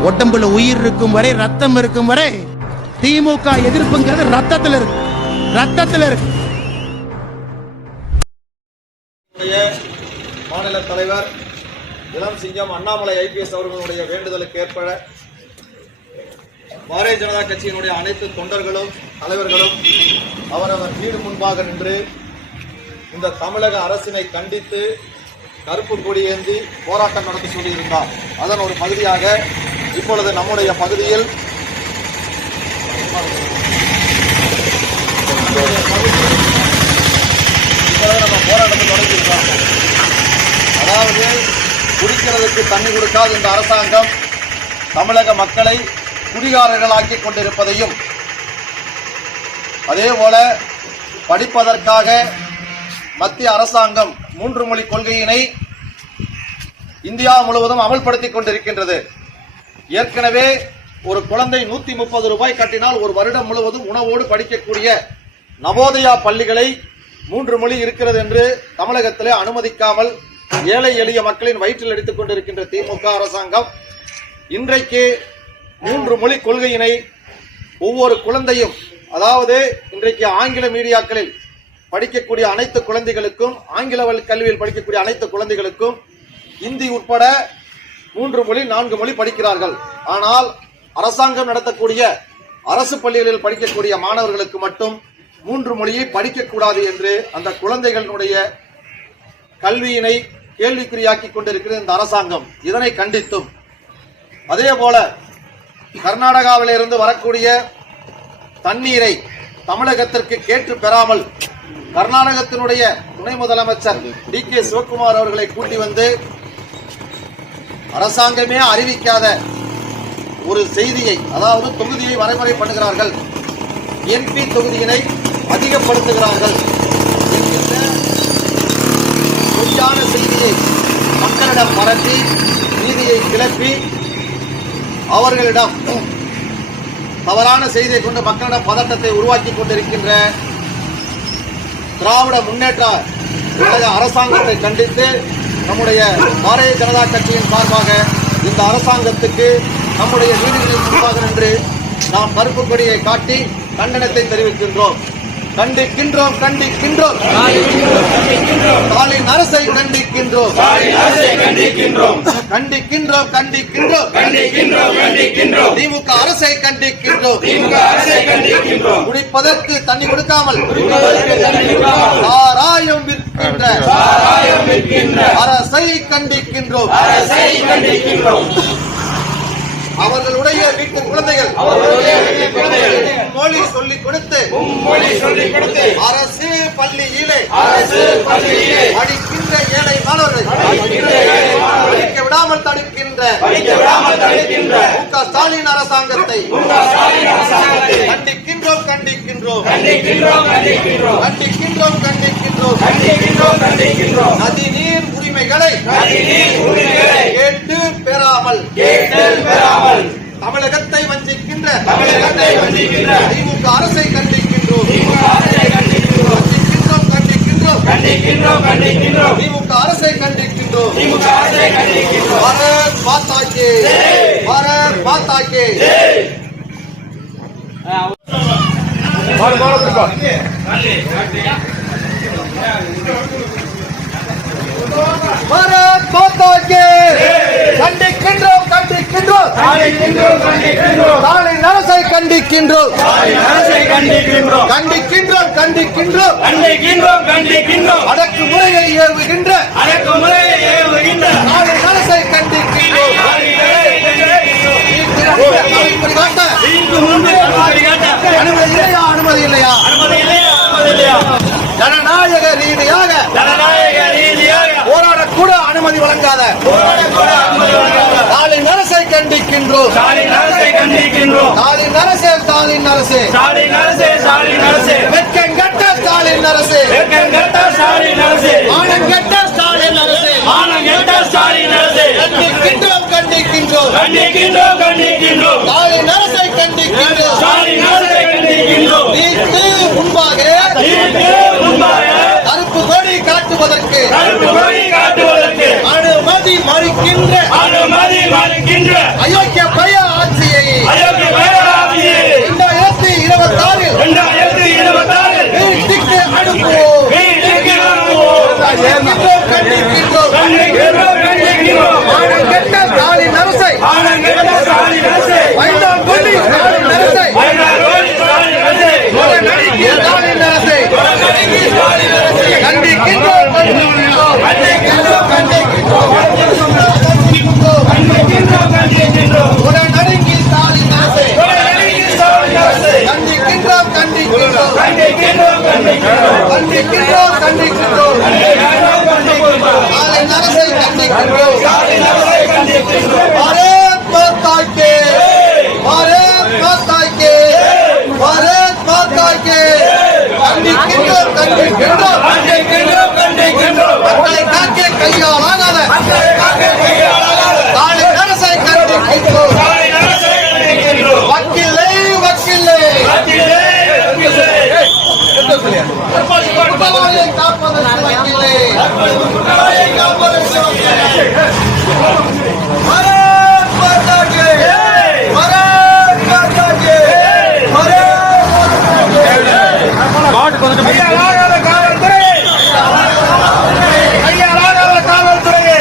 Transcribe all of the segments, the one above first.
உடம்புல உயிர் இருக்கும் வரை ரத்தம் இருக்கும் வரை திமுக எதிர்ப்புங்கிறது ரத்தத்துல இருக்கு. ரத்தத்துல இருக்கு. மாநில தலைவர் இளம் சிங்கம் அண்ணாமலை ஐபிஎஸ் அவர்களுடைய வேண்டுதலுக்கு ஏற்ப பாரதிய ஜனதா கட்சியினுடைய அனைத்து தொண்டர்களும் தலைவர்களும் அவரவர் வீடு முன்பாக நின்று இந்த தமிழக அரசினை கண்டித்து கருப்பு கொடி ஏந்தி போராட்டம் நடத்தி சொல்லியிருந்தார். அதன் ஒரு பகுதியாக இப்பொழுது நம்முடைய பகுதியில் நம்ம போராட்டத்தை தொடங்கியிருக்கோம் அதாவது குடிக்கிறதுக்கு தண்ணி கொடுக்காத இந்த அரசாங்கம் தமிழக மக்களை குடிகாரர்களாக்கி கொண்டிருப்பதையும் அதேபோல படிப்பதற்காக மத்திய அரசாங்கம் மூன்று மொழி கொள்கையினை இந்தியா முழுவதும் அமல்படுத்திக் கொண்டிருக்கின்றது. ஏற்கனவே ஒரு குழந்தை நூத்தி முப்பது ரூபாய் கட்டினால் ஒரு வருடம் முழுவதும் உணவோடு படிக்கக்கூடிய நவோதயா பள்ளிகளை மூன்று மொழி இருக்கிறது என்று தமிழகத்திலே அனுமதிக்காமல் ஏழை எளிய மக்களின் வயிற்றில் அடித்துக் கொண்டிருக்கின்ற திமுக அரசாங்கம் இன்றைக்கு மூன்று மொழி கொள்கையினை ஒவ்வொரு குழந்தையும் அதாவது இன்றைக்கு ஆங்கில மீடியாக்களில் படிக்கக்கூடிய அனைத்து குழந்தைகளுக்கும் ஆங்கில வழி கல்வியில் படிக்கக்கூடிய அனைத்து குழந்தைகளுக்கும் இந்தி உட்பட மூன்று மொழி நான்கு மொழி படிக்கிறார்கள். ஆனால் அரசாங்கம் நடத்தக்கூடிய அரசு பள்ளிகளில் படிக்கக்கூடிய மாணவர்களுக்கு மட்டும் மூன்று மொழியை படிக்கக்கூடாது என்று அந்த குழந்தைகளினுடைய கல்வியினை கேள்விக்குறியாக்கி கொண்டிருக்கிறது இந்த அரசாங்கம். இதனை கண்டித்தும் அதே போல கர்நாடகாவிலிருந்து வரக்கூடிய தண்ணீரை தமிழகத்திற்கு கேட்டு பெறாமல் கர்நாடகத்தினுடைய துணை முதலமைச்சர் டி கே சிவகுமார் அவர்களை கூட்டி வந்து அரசாங்கமே அறிவிக்காத ஒரு செய்தியை அதாவது தொகுதியை வரைமுறை பண்ணுகிறார்கள் எம்பி தொகுதியினை அதிகப்படுத்துகிறார்கள் என்கின்ற பொய்யான செய்தியை மக்களிடம் பரப்பி நீதியை கிளப்பி அவர்களிடம் தவறான செய்தியை கொண்டு மக்களிடம் பதட்டத்தை உருவாக்கி கொண்டிருக்கின்ற திராவிட முன்னேற்ற கழக அரசாங்கத்தை கண்டித்து நம்முடைய பாரதிய ஜனதா கட்சியின் சார்பாக இந்த அரசாங்கத்துக்கு நம்முடைய நீதிகளின் முன்பாக நின்று நாம் கருப்பு கொடியை காட்டி கண்டனத்தை தெரிவிக்கின்றோம். கண்டிக்கின்றோம் கண்டிக்கின்றோம். அரசை கண்டிக்கின்றோம். கண்டிக்கின்றோம் கண்டிக்கின்றோம். திமுக அரசை கண்டிக்கின்றோம். குடிப்பதற்கு தண்ணி கொடுக்காமல் சாராயம் விற்கின்ற அரசை கண்டிக்கின்றோம். அவர்களுடைய வீட்டு குழந்தைகள் மொழி சொல்லிக் கொடுத்து. அரசு பள்ளியிலே படிக்கின்ற ஏழை மாணவர்களை படிக்க விடாமல் தடுக்கின்ற மு க ஸ்டாலின் அரசாங்கத்தை கண்டிக்கின்றோம் கண்டிக்கின்றோம். கண்டிக்கின்றோம் கண்டிக்கின்றோம். நதிநீர் உரிமைகளை கேட்டு பெறாமல் தமிழகத்தை வஞ்சிக்கின்ற திமுக அரசை கண்டிக்கின்றோம் கண்டிக்கின்றோம் கண்டிக்கின்றோம் திமுக அரசை கண்டிக்கின்றோம் பாரத் மாதா கே பாரத் மாதா கே பாரத் மாதா கே கண்டிக்கின்றோம் கண்டிக்கின்றோம். ஸ்டாலின் அரசை கண்டிக்கின்றோம். கண்டிக்கின்றோம் கண்டிக்கின்றோம். அடக்குமுறையை ஏவுகின்ற. ஸ்டாலின் அரசை கண்டிக்கின்றோம். இப்படி காட்ட அனுமதி இல்லையா அனுமதி இல்லையா ஜனநாயக ரீதியாக போராடக்கூட அனுமதி வழங்காத ஸ்டாலின் அரசை கண்டிக்கின்றோம். ஸ்டாலின் அரசே ஸ்டாலின் அரசே வெட்கம் கட்ட ஸ்டாலின் அரசே. மானம் கட்ட ஸ்டாலின் அரசே. கண்டிக்கின்றோம் கண்டிக்கின்றோம் கண்டிக்கின்றோம். ஸ்டாலின் அரசை கண்டிக்கின்றோம். ஸ்டாலின் அரசை கண்டிக்கின்றோம். நீக்கு முன்பாக நீக்கு முன்பாக கருப்பு கொடி காட்டுவதற்கு கருப்பு கொடி காட்டுவதற்கு அனுமதி மறுக்கின்ற அனுமதி மறுக்கின்ற அயோக்கிய பய ஆட்சியை அயோக்கிய பய ஆட்சியை இரண்டாயிரத்தி இருபத்தி ஆறில் இரண்டாயிரத்தி இருபத்தி வீட்டுக்கு அனுப்புவோம். வீட்டுக்கு அனுப்புவோம். கண்டிக்கின்றோம். கண்டிக்கின்றோம். கண்டிக்கின்றோம் கண்டிக்கின்றோம் கண்டிக்கின்றோம், கண்டிக்கின்றோம். கண்டிக்கின்றோம் கண்டிக்கின்றோம், கண்டிக்கின்றோம். உடனடிக்கு ஸ்டாலின் அரசை புறக்கணிக்கு ஸ்டாலின் அரசே. கண்டிக்கின்றோம் கண்டிக்கின்றோம் கண்டிக்கின்றோம், கண்டிக்கின்றோம். கண்டிக்கின்றோம் கண்டிக்கின்றோம் ஸ்டாலின் அரசை கண்டிக்கின்றோம் ஸ்டாலின் அரசை கண்டிக்கின்றோம். பாரத் மாதா கே பாரத் மாதா கே பாரத் மாதா கே கண்டிக்கின்றோம் கண்டிக்கின்றோம் கண்டிக்கின்றோம், மக்களை காக்க கையாளாகாத மக்களை காக்க கையாளாகாத அரசை கண்டிக்கின்றோம் அரசை கண்டிக்கின்றோம். வக்கில்லை வக்கில்லை வக்கீலே, குற்றவாளியை காப்பதற்கு வக்கில்லை குற்றவாளியை காப்பதற்கு வக்கீலே. பாரத் மாதா கே பாரத் மாதா கே பாரத் கையாளாகாத காவல்துறையே. கையாளாகாத காவல்துறையே.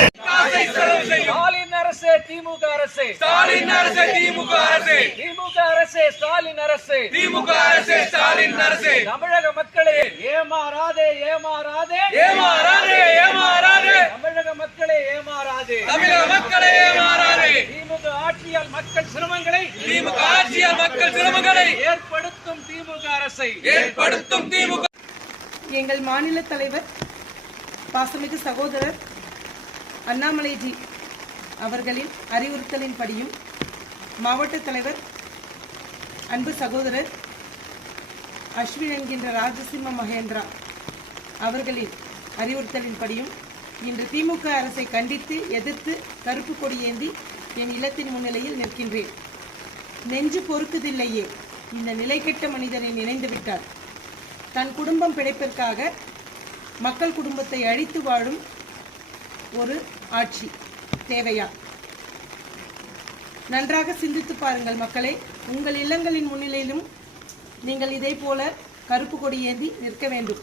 ஸ்டாலின் அரசு திமுக அரசு ஸ்டாலின் அரசே திமுக அரசே திமுக அரசு ஸ்டாலின் அரசு திமுக அரசே ஸ்டாலின் அரசே தமிழக மக்களே ஏமாறாதே ஏமாறாதே ஏமாறாதே ஏமாறாதே தமிழக மக்களே ஏமாறாதே தமிழக மக்களே ஏமாறாதே திமுக ஆட்சியால் மக்கள் சிரமங்களை திமுக ஆட்சியால் மக்கள் சிரமங்களை ஏற்படுத்தும் திமுக அரசை ஏற்படுத்தும் திமுக. எங்கள் மாநில தலைவர் பாசமிகு சகோதரர் அண்ணாமலைஜி அவர்களின் அறிவுறுத்தலின்படியும் மாவட்ட தலைவர் அன்பு சகோதரர் அஸ்வின் என்கின்ற ராஜசிம்ம மகேந்திரா அவர்களின் அறிவுறுத்தலின்படியும் இன்று திமுக அரசை கண்டித்து எதிர்த்து கருப்பு கொடியேந்தி என் இல்லத்தின் முன்னிலையில் நிற்கின்றேன். நெஞ்சு பொறுக்குதில்லையே. இந்த நிலைகெட்ட மனிதரை நினைந்து விட்டார். தன் குடும்பம் பிழைப்பிற்காக மக்கள் குடும்பத்தை அழித்து வாழும் ஒரு ஆட்சி தேவையா? நன்றாக சிந்தித்து பாருங்கள் மக்களே உங்கள் இல்லங்களின் முன்னிலையிலும் நீங்கள் இதே போல கருப்பு கொடி ஏந்தி நிற்க வேண்டும்.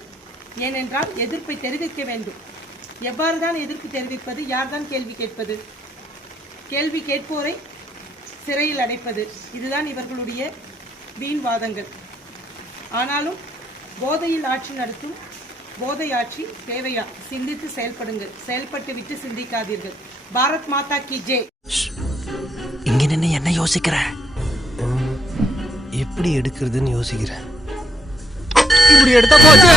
ஏனென்றால் எதிர்ப்பை தெரிவிக்க வேண்டும். எவ்வாறு தான் எதிர்ப்பு தெரிவிப்பது? யார்தான் கேள்வி கேட்பது? கேள்வி கேட்போரை சிறையில் அடைப்பது. இதுதான் இவர்களுடைய வீண் வாதங்கள் ஆனாலும் போதையில் ஆட்சி நடத்தும் போதை ஆட்சி தேவையா? சிந்தித்து செயல்படுங்கள். செயல்பட்டு விட்டு சிந்திக்காதீர்கள். பாரத் மாதா கி ஜெய் இங்க நின்று என்ன யோசிக்கிற? எப்படி எடுக்கிறதுன்னு யோசிக்கிறேன். இப்படி எடுத்த போச்சு?